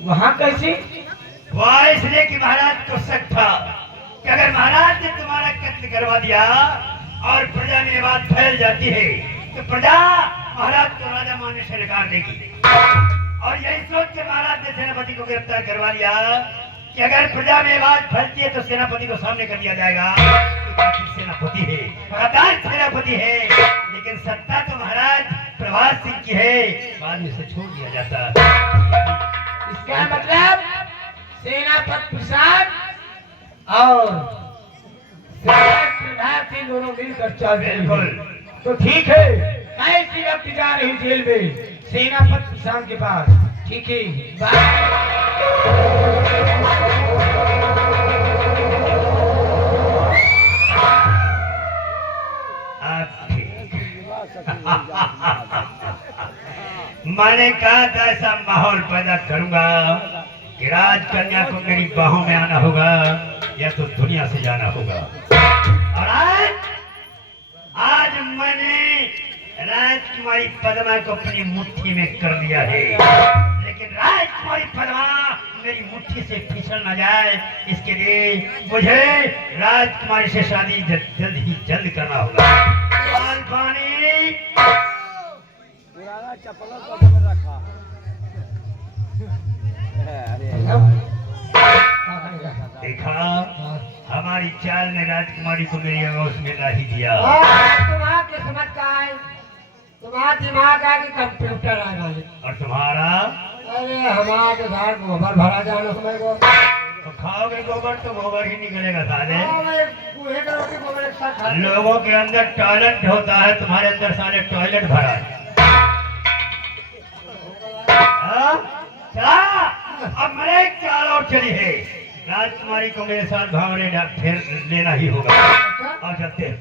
वहाँ कैसे? वह इसलिए कि महाराज को शक था कि अगर महाराज ने तुम्हारा कत्ल करवा दिया और प्रजा में ये बात फैल जाती है तो प्रजा महाराज को राजा मानने से इनकार देगी। और यही सोच के महाराज ने सेनापति को गिरफ्तार करवा लिया कि अगर प्रजा में बात फैलती है तो सेनापति को सामने कर लिया जाएगा। तो सेनापति है, लगातार सेनापति है, लेकिन सत्ता तो महाराज प्रभात सिंह की है, बाद में से छोड़ दिया जाता। इसका मतलब सेनापति प्रसाद और प्रभात सिंह दोनों मिलकर चल रहे बिल्कुल। हैं। तो ठीक है, कैसी वक्त जा रही जेल में सेनापति प्रसाद के पास। ठीक है, मैंने कहा था ऐसा माहौल पैदा करूंगा कि राजकन्या को मेरी बाहों में आना होगा या तो दुनिया से जाना होगा। और आज मैंने राजकुमारी पद्मा को अपनी मुट्ठी में कर लिया है, लेकिन राजकुमारी पद्मा मेरी मुट्ठी से फिसल न जाए, इसके लिए मुझे राजकुमारी से शादी जल्द ही जल्द करना होगा। पुराना चप्पल तो रखा देखा, हमारी चाल ने राजकुमारी को मेरी आगोश में ला ही दिया। तुम्हारा किस्मत का है, तुम्हारा दिमाग आ कि कंप्यूटर आ गए। और तुम्हारा? अरे हमारा तो घर गोबर भरा जाना समय को। तो खाओगे गोबर तो गोबर ही निकलेगा साले। गोबर लोगों के अंदर टॉयलेट होता है, तुम्हारे अंदर साले टॉयलेट भरा है। चला, अब मेरे एक चाल और चली है, राजकुमारी को मेरे साथ भावने फिर लेना ही होगा। और चलते हैं।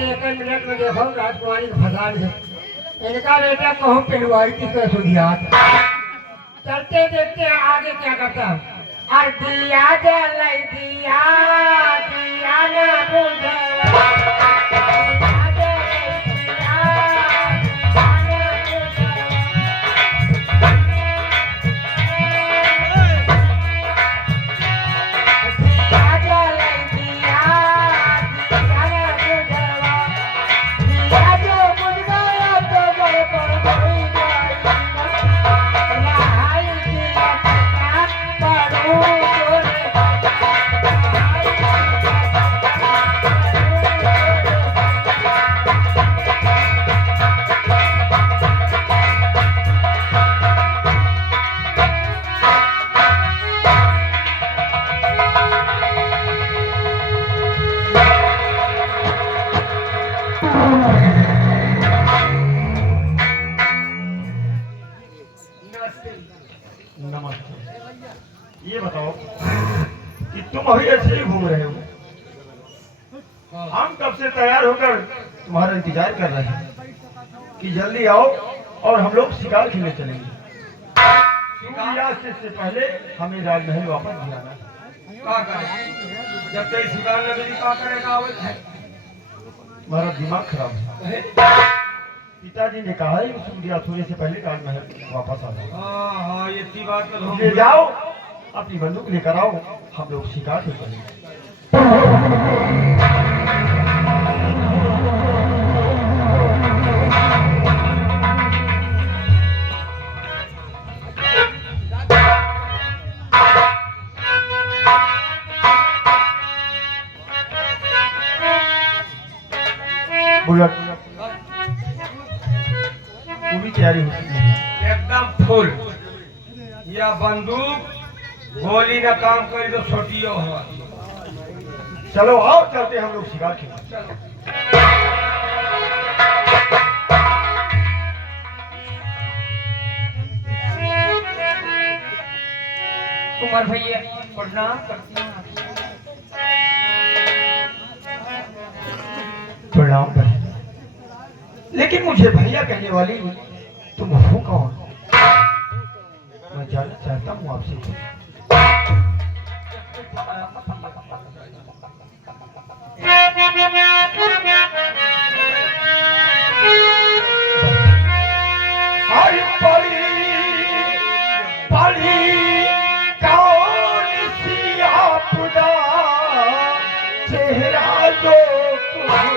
एक मिनट में देखो राजकुमारी को फंसा दे। इनका बेटा कहूँ पिलवाई थी कैसे दिया। चलते देखते हैं आगे क्या करता है। और दिया जलाई दिया दिया न बुझा नमस्ते। ये बताओ कि तुम अभी ऐसे ही घूम रहे हो? हम कब से तैयार होकर तुम्हारा इंतजार कर रहे हैं कि जल्दी आओ और हम लोग शिकार खेलने चलेंगे। सूर्यास्त से पहले हमें राजमहल वापस जाना है। जब तक शिकार न मिली का करेगा? तुम्हारा दिमाग खराब है। पिताजी ने कहा है कि सूर्यास्त होने से पहले राजमहल वापस आ जाओ। हाँ, ये इतनी बात तो ले जाओ, अपनी बंदूक लेकर आओ, हम लोग शिकार से करेंगे। बुलेट पूरी तैयारी हो चुकी है। एकदम फुल। या बंदूक गोली न काम करी तो छोटियो हो। चलो आओ, चलते हम लोग शिकार खेलने। कुमार भैया प्रणाम करती हूँ। प्रणाम कर। लेकिन मुझे भैया कहने वाली तुम हो कौन? मैं जानना चाहता हूँ आपसे कुछ। चेहरा जो भूला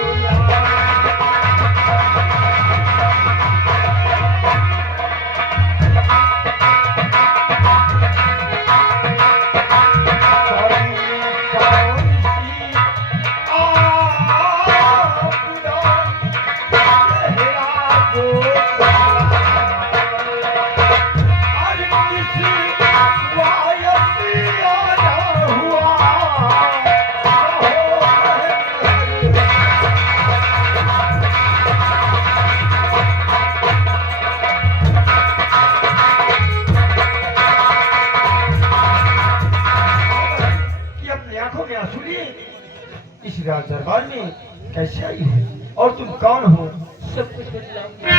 इस राज दरबार में कैसे आई है और तुम कौन हो? सब कुछ बदलाऊंगी।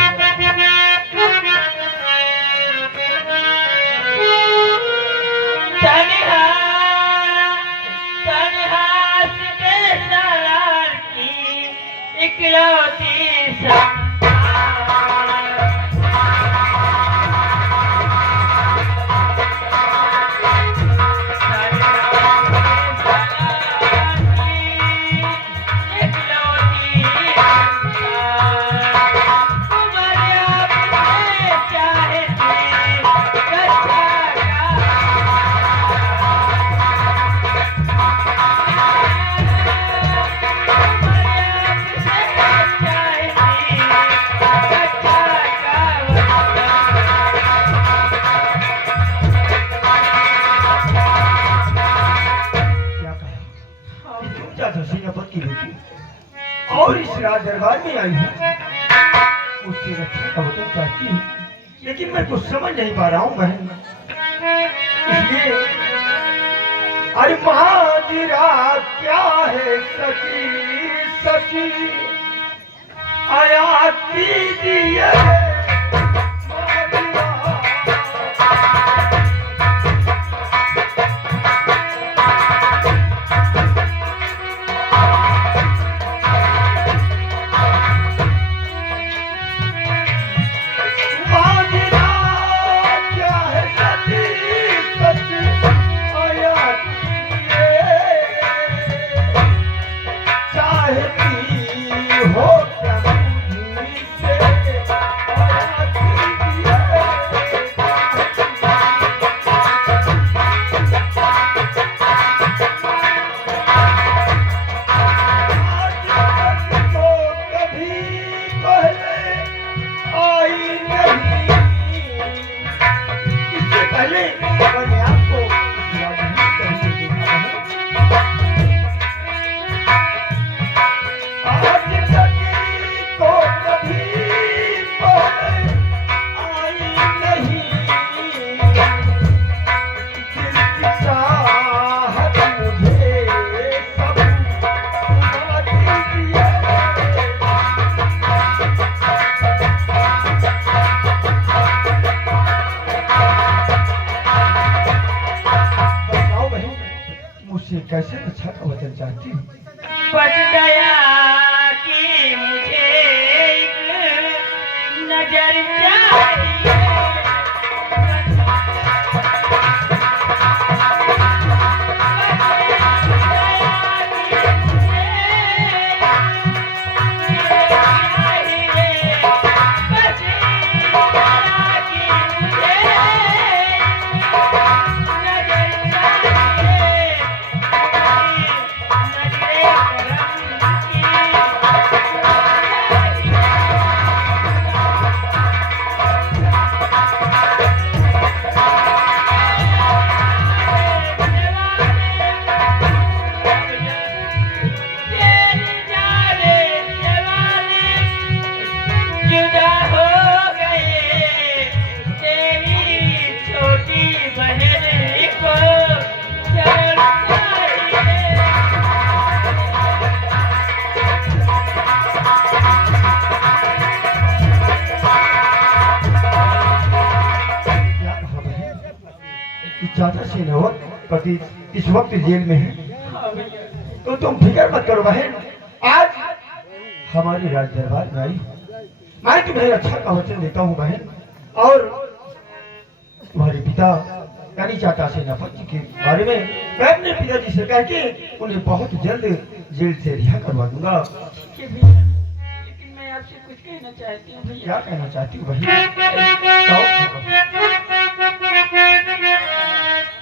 और इस राज दरबार में आई हूँ, उससे रक्षा का वचन चाहती हूँ, लेकिन मैं कुछ समझ नहीं पा रहा हूँ बहन। इसलिए अरे महाजीरा क्या है सची सची आया कीजिए कैसे अच्छा का वचन चाहती हूँ। बस दया की मुझे एक नजर चाहिए। चाचा शेनावत पति इस वक्त जेल में है, तो तुम फिक्र मत करो बहन। आज हमारी राज दरबार में आई, मैं तुम्हें अच्छा का वचन देता हूँ बहन। और तुम्हारे पिता यानी चाचा सेनापति जी के बारे में मैं अपने पिताजी से कह के उन्हें बहुत जल्द जेल से रिहा करवा दूंगा। ठीक है भैया, लेकिन मैं आपसे कुछ कहना चाहती हूँ भैया। क्या कहना चाहती हूँ भाई?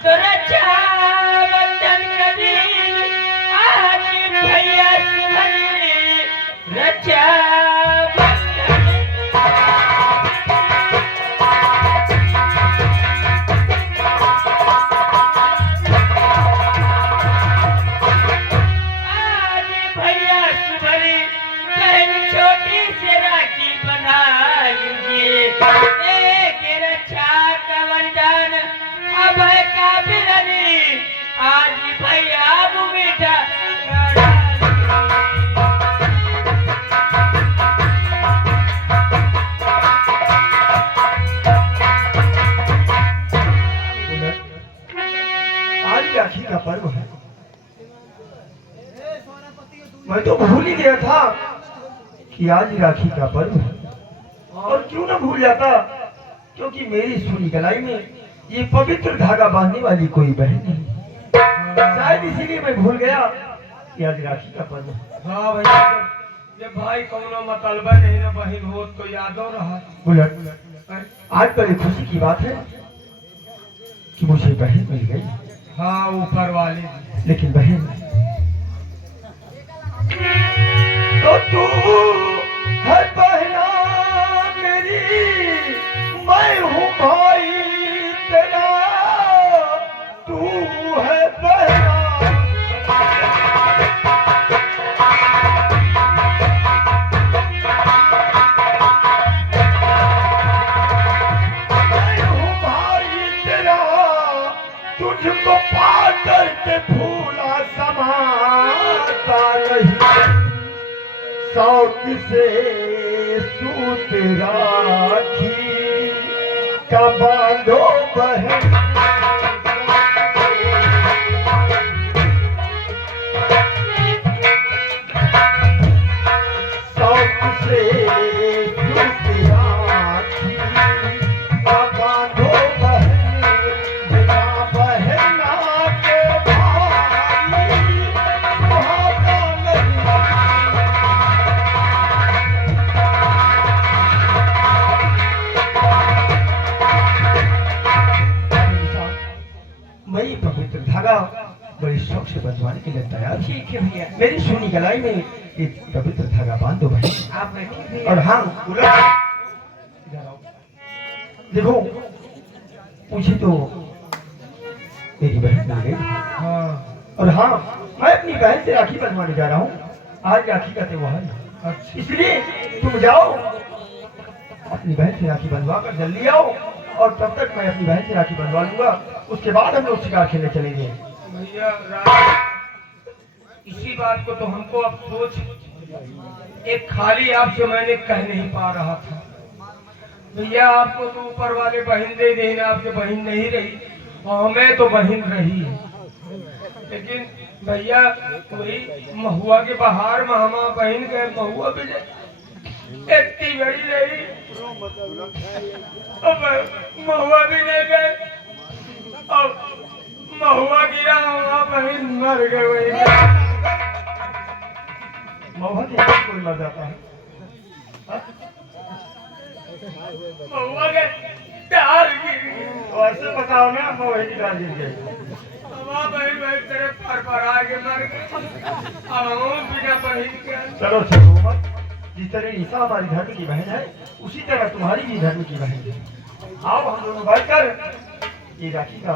तो रक्षाबंधन का दिन आज भैया से भरी रक्षाबंधन। आज भैया से भरी बहन छोटी से राखी बना लीजिए। एक रक्षा का वरदान अभय का बिरनी आज भैया मीठा आज राखी का पर्व है। मैं तो भूल ही गया था कि आज राखी का पर्व है, और क्यों ना भूल जाता, क्योंकि मेरी सुनी कलाई में ये पवित्र धागा बांधने वाली कोई बहन नहीं। शायद इसीलिए मैं भूल गया कि आज राखी का पर्व है। हाँ भैया, जब भाई कौनो मतलबा नहीं ना बहिन हो तो यादो रहा। बुलट, आज बड़ी खुशी की बात है कि मुझे बहन मिल गई। हाँ ऊपर वाली। लेकिन बहन, तो तू है बहना मेरी, मैं हूँ भाई तेरा, तू है बहना। मैं हूँ भाई तेरा, तुझको पाकर के भूला समाता नहीं। शौक से सूत राखी का बांधो बहन। शौक से सूत राखी का बांधो बहन। बिना बहना के भाई सुहाता नहीं। मैं ये पवित्र धागा बड़े शौक से बंधवाने के लिए तैयार हूँ। ठीक है भैया, मेरी सुनी गलाई में एक पवित्र धागा बांध दो भाई। आप बैठिए भैया। और हाँ उलट, इधर आओ। देखो, मुझे तो मेरी बहन मिल गई। हाँ और हाँ, मैं अपनी बहन से राखी बंधवाने जा रहा हूँ। आज राखी का त्योहार है, अच्छा। इसलिए तुम जाओ अपनी बहन से राखी बंधवा कर जल्दी आओ, और तब तक मैं अपनी बहन से राखी बंधवा लूंगा। उसके बाद हम लोग शिकार खेलने चलेंगे। भैया इसी बात को तो हमको अफसोस, एक खाली आपसे मैंने कह नहीं पा रहा था। भैया आपको तो ऊपर वाले बहन दे देना, आपके बहन नहीं रही और हमें तो बहन रही है। लेकिन भैया वही महुआ के बाहर में हमारा बहन गए, महुआ भी इतनी बड़ी रही, अब महुआ भी नहीं गए, अब महुआ गिरा, हमारा बहन मर गए। वही महुआ के साथ कोई मर जाता है। महुआ के डाल गिर गई। और ऐसे बताओ ना, महुआ की डाल गिर गई। हमारा बहन भाई तेरे पर आगे मर गए, अब हम बिना बहन के। चलो छोड़ो मत, जिस तरह ईसा हमारी धर्म की बहन है, उसी तरह तुम्हारी भी धर्म की बहन है। आओ हम दोनों बैठकर ये राखी का